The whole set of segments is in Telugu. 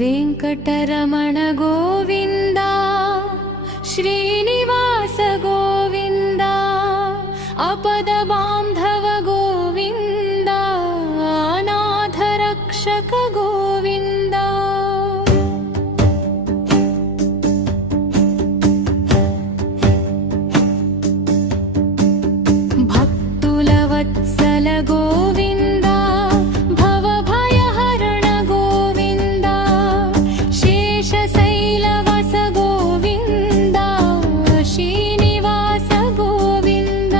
वेंकटरमण गोविंद श्रीनिवास गोविंद अपद बांधव गोविंद अनाथ रक्षक गोविंद भक्तुल वत्सल गोविंद भवभयहरण गोविंद शेषशैलवस गोविंद श्रीनिवास गोविंद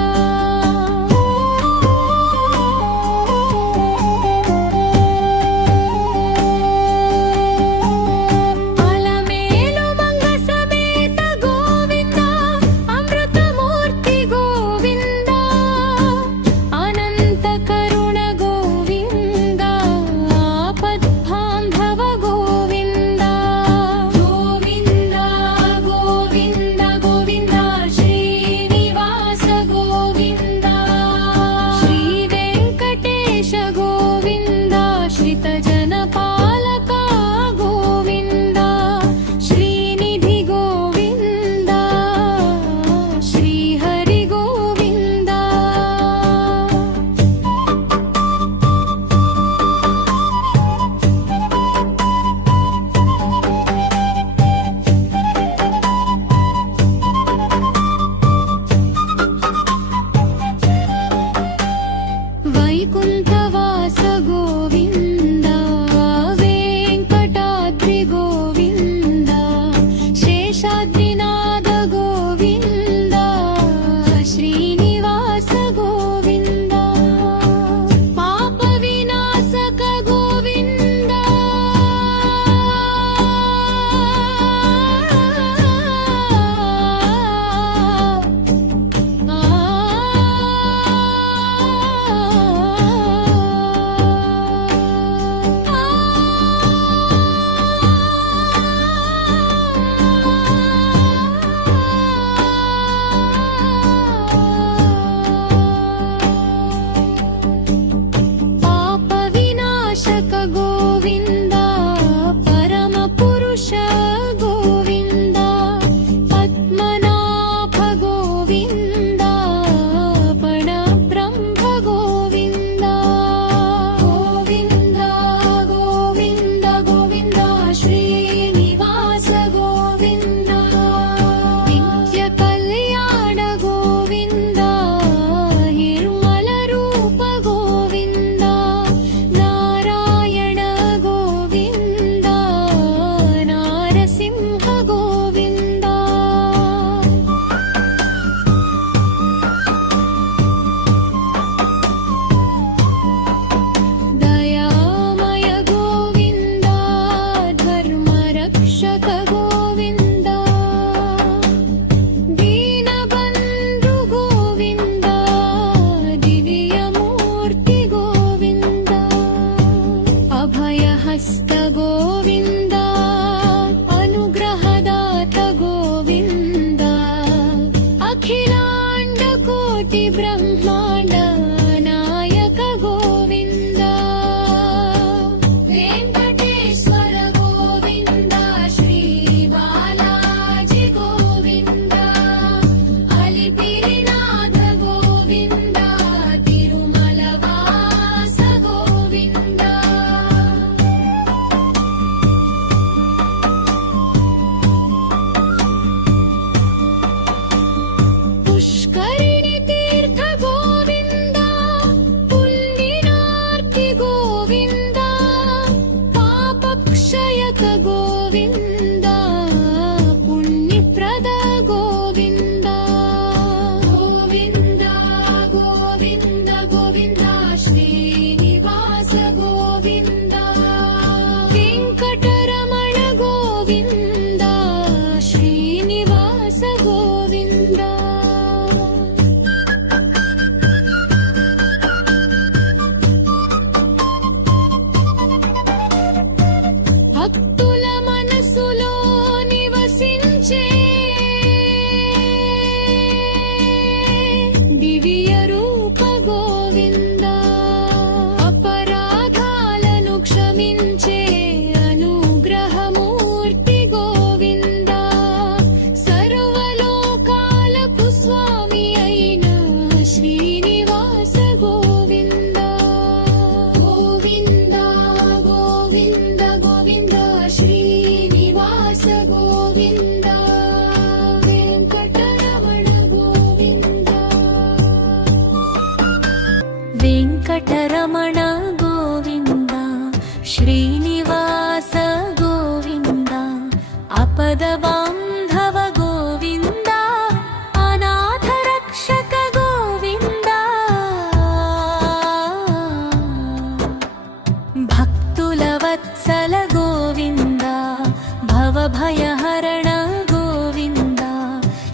भवभयहरण गोविन्द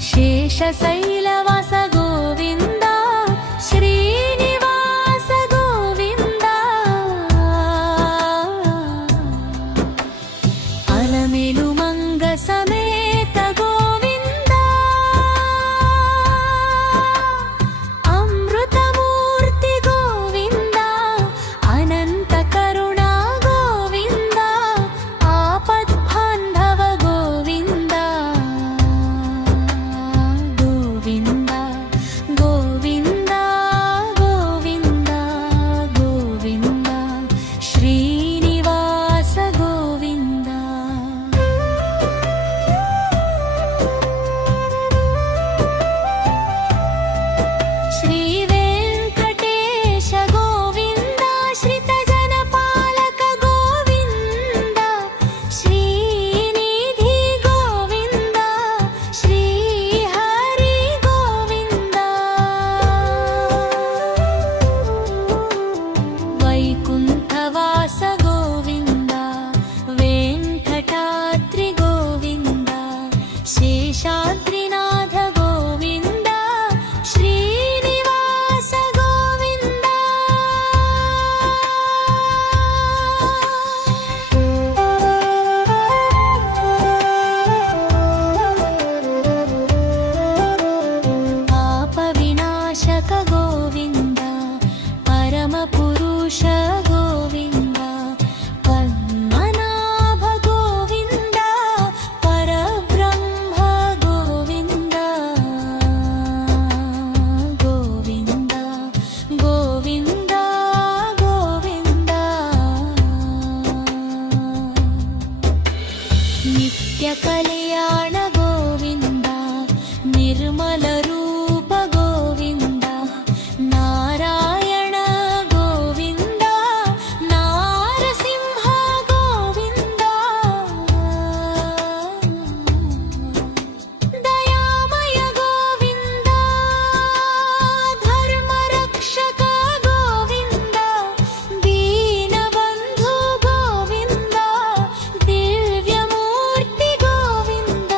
शेषशैलवास गोविन्द श्रीनिवास गोविन्द अलमेलुमंग समेत गोविन्द अमृतमूर्ति गोविन्द अनंत करुणा गोविन्द आपद्बान्धव गोविन्द गोविन्द गोविन्द गोविन्द गोविन्द श्रीनिवास गोविन्द श्री वेंकटेश गोविन्द श्रितजनपालक गोविन्द श्रीनिधि गोविन्द श्रीहरि गोविन्द वैकुण्ठवास गोविन्द वेंकटाद्रि गोविन्द शेषाद्रिनाथ गोविन्द श्रीनिवास गोविन्द पापविनाशक गोविन्द परमपुरुष गोविन्द पद्मनाभ गोविन्द परब्रह्म गोविन्द गोविन्द गोविन्द गोविन्द नित्यकल्याण गोविन्द निर्मल रूप गोविन्द नारायण गोविन्द नारसिंह गोविन्द दयामय गोविन्द धर्मरक्षक गोविन्द दीनबन्धु गोविन्द दिव्यमूर्ति गोविन्द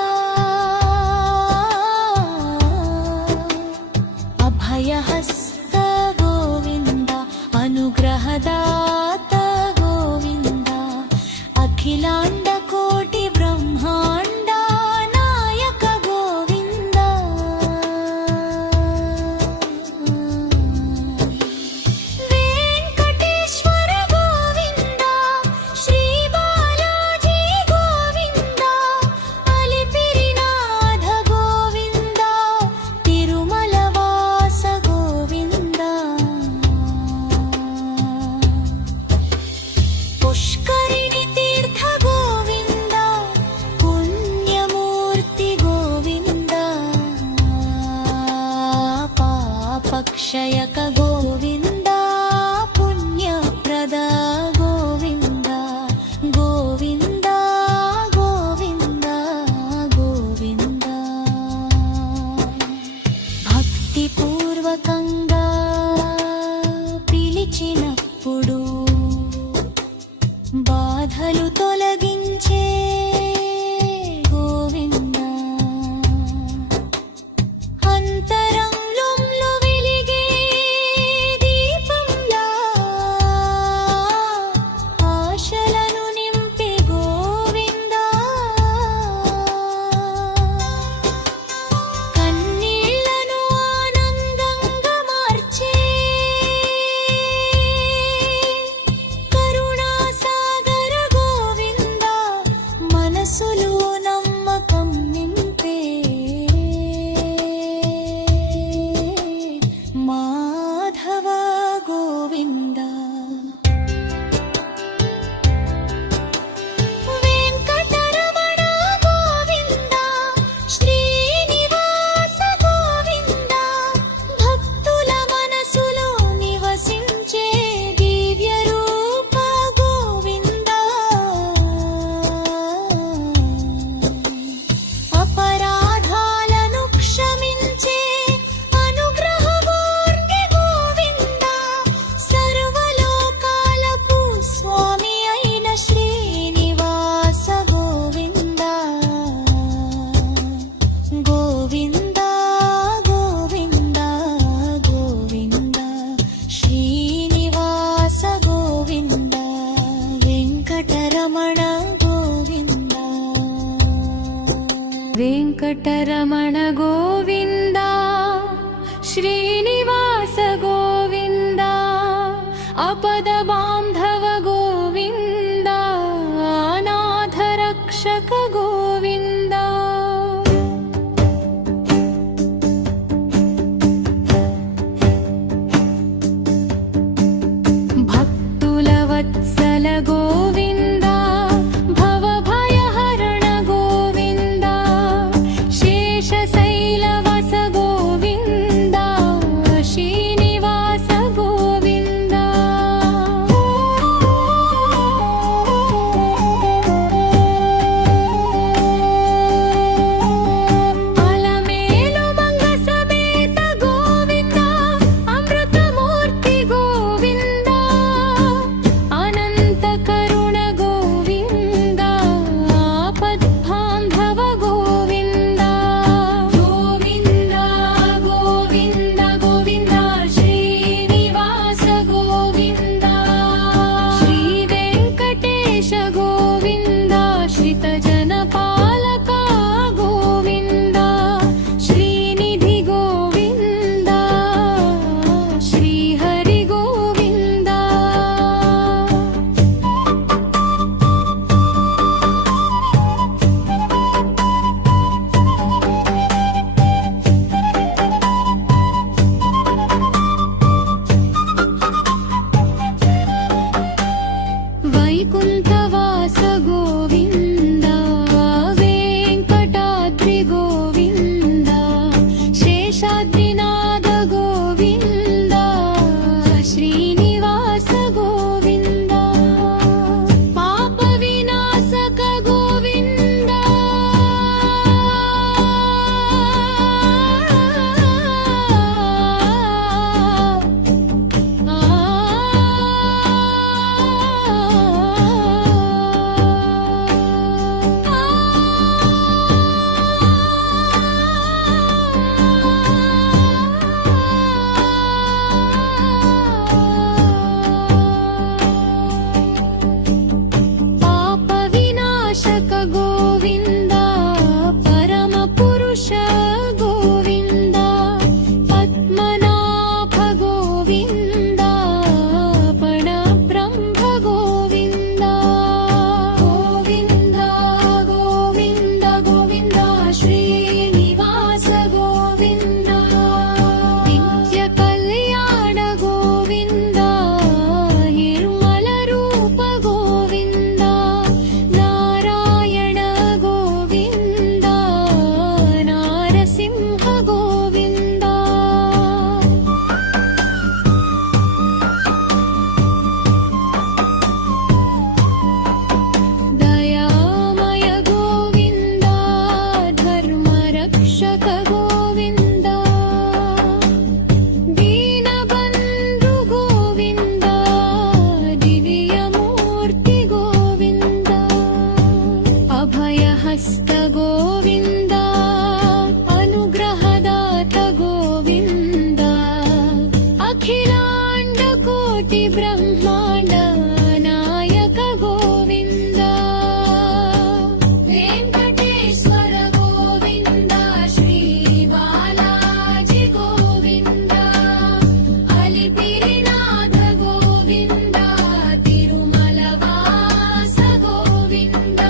अभयहस्त गोविन्द अनुग्रहदात गोविन्द अखिलाण्ड कोटि ब्रह्माण्ड नायक गोविन्द वेंकटेश्वर गोविन्द श्री बालाजी गोविन्द अलिपिरिनाथ गोविन्द तिरुमलवास गोविन्द पुष्करिणी तीर्थ गोविन्द వెంకటరమణ గోవింద శ్రీనివాస గోవింద అపద బాంధవ గోవింద అనాథ రక్షక గోవింద భక్తుల వత్సల గోవింద భవభయహరణ గోవింద శేషశైలవస గోవింద శ్రీనివాస గోవింద అలమేలు మంగ సమేత గోవింద అమృతమూర్తి గోవింద అనంత కరుణ గోవింద ఆపద్బాంధవ గోవింద గోవింద గోవింద గోవింద శ్రీనివాస గోవింద శ్రీ వెంకటేశ గోవింద శ్రిత జన పాలక గోవింద శ్రీనిధి గోవింద శ్రీహరి గోవింద వైకుంఠవాస గోవింద వెంకటాద్రి గోవింద శేషాద్రినాథ గోవింద శ్రీనివాస గోవింద పాప వినాశక గోవింద పాప వినాశక గోవింద పరమ పురుష గోవింద పద్మనాభ గోవింద పణ బ్రహ్మ గోవింద గోవింద గోవింద గోవింద శ్రీనివాస గోవింద నిత్య కళ్యాణ గోవింద నిర్మల రూప గోవింద నారాయణ గోవింద నారసింహ గోవింద దయామయ గోవింద ధర్మ రక్షక గోవింద దీనబంధు గోవింద దివ్యమూర్తి గోవింద అభయహస్త గోవింద అనుగ్రహదాత గోవింద అఖిలాండ కోటి బ్రహ్మాండ నాయక గోవింద వెంకటేశ్వర గోవింద శ్రీ బాలాజీ గోవింద అలిపిరినాథ గోవింద తిరుమల వాస గోవింద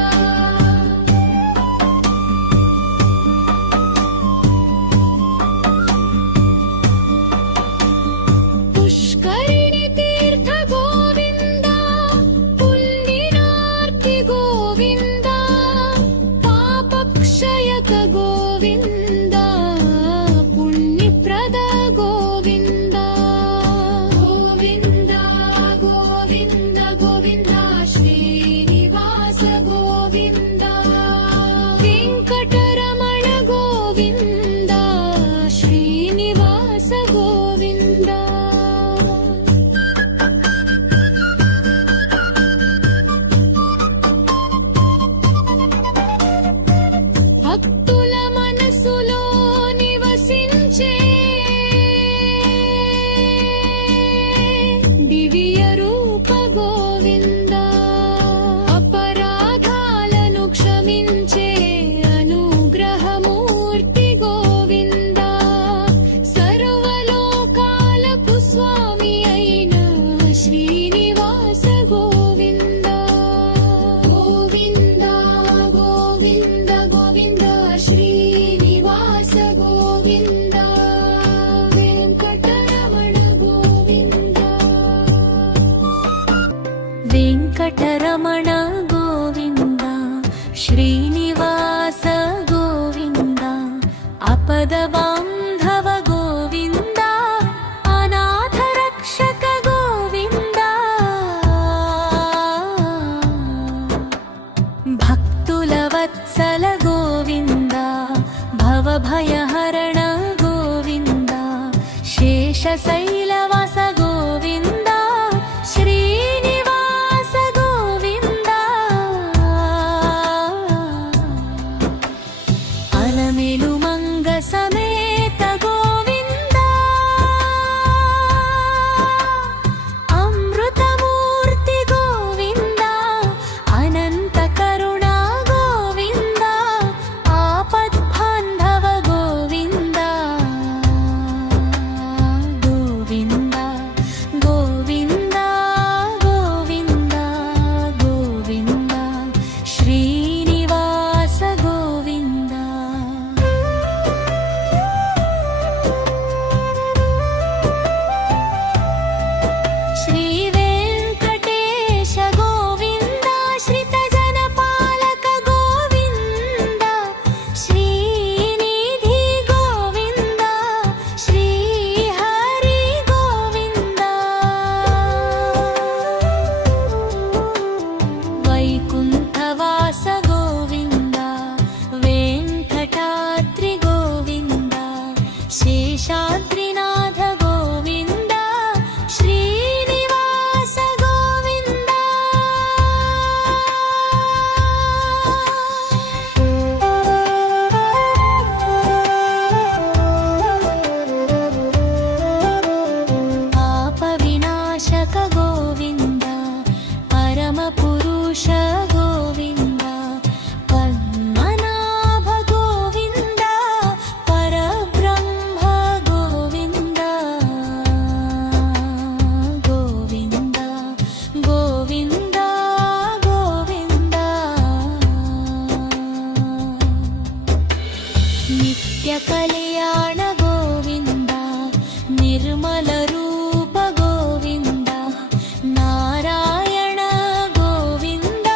भक्तवत्सल गोविन्द भवभयहरण गोविन्द शेषशैलवास गोविन्द श्रीनिवास गोविन्द अलमेलुमंग समेत गोविन्द अमृतमूर्ति गोविन्द अनंत करुणा गोविन्द आपद्बान्धव गोविन्द गोविन्द गोविन्द गोविन्द गोविन्द श्रीनिवास गोविन्द श्रीवेङ्कटेश गोविन्द श्रितजनपालक गोविन्द श्रीनिधि गोविन्द श्रीहरि गोविन्द वैकुण्ठवास गोविन्द वेङ्कटाद्रि गोविन्द शेषाद्रिनाथ गोविन्द श्रीनिवास गोविन्द पापविनाशक गोविन्द परमपुरुष गोविन्द पद्मनाभ गोविन्द परब्रह्म गोविन्द गोविन्द गोविन्द गोविन्द नित्यकल्याण गोविन्द निर्मलरूप गोविन्द नारायण गोविन्द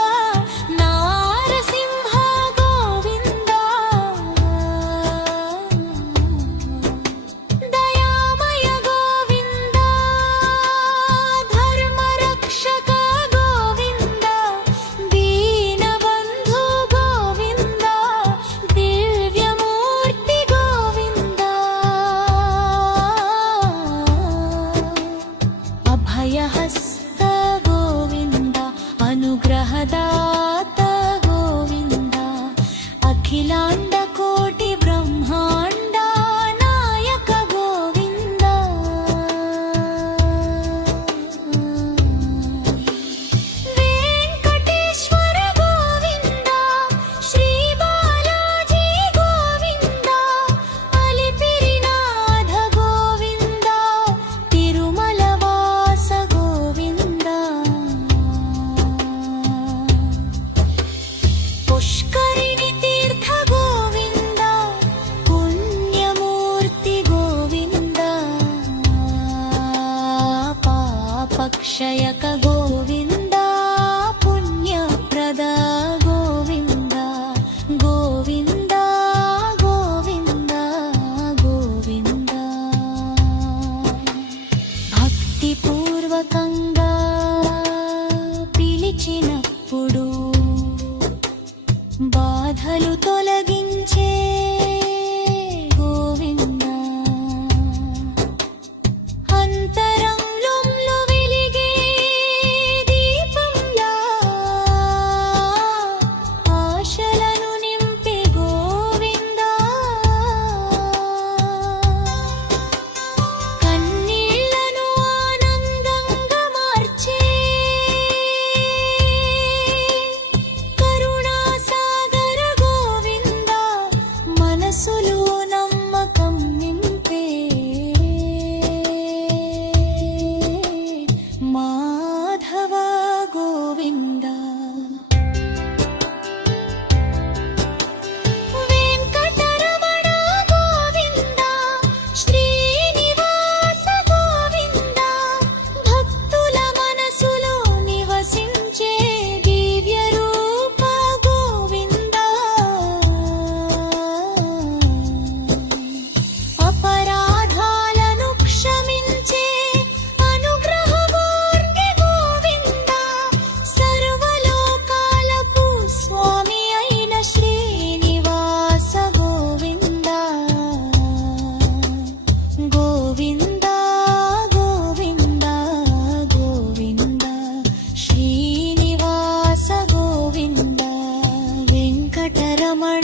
नारसिंह गोविन्द दयामय गोविन्द धर्मरक्षक गोविन्द दीनबन्धु गोविन्द दिव्यमूर्ति गोविन्द अभयहस्त गोविन्द अनुग्रहदात गोविन्द अखिलाण्डकोटि ब्रह्माण्ड नायक गोविन्द वेङ्कटेश्वर गोविन्द श्रीबालाजी गोविन्द अलिपिरिनाथ गोविन्द तिरुमलवास गोविन्द पुष्करिणि तीर्थ गोविन्द पुण्यमूर्ति गोविन्द पापक्षयक गोविन्द पुण्यप्रद गोविन्द गोविन्द गोविन्द गोविन्द భక్తిపూర్వకంగా పిలిచినప్పుడు బాధలు తొలగించే గోవింద అంతరంలో వెలిగే దీపంలా ఆశలను నింపే గోవింద కన్నీళ్లను ఆనందంగా మార్చే కరుణాసాగర గోవింద రమణ